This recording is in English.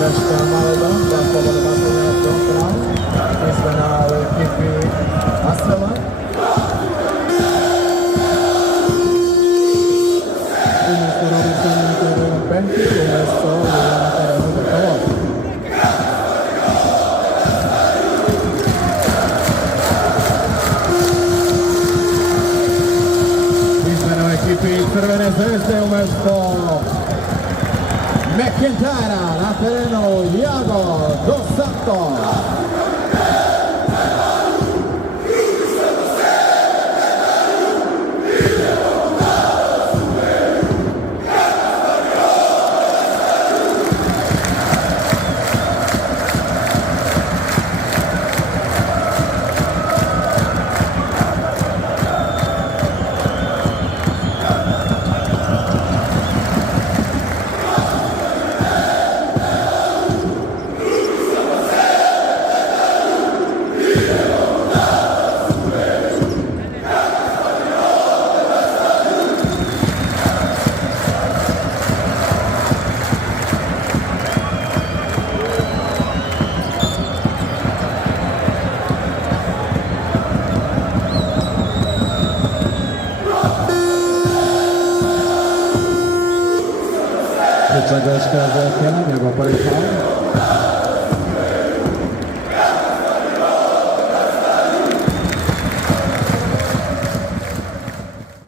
resta Malda, bakom od Matlina Frontral, izmena u ekipi Astrava. Umjesto Robertson na terenu Penki, umjesto Lula na terenu Vrkovod. Izmena u ekipi Crvene zvezde umjesto McIntyra na terenu Iago dos Santos. Trzecia gośka z Kielem, Jago Porychał.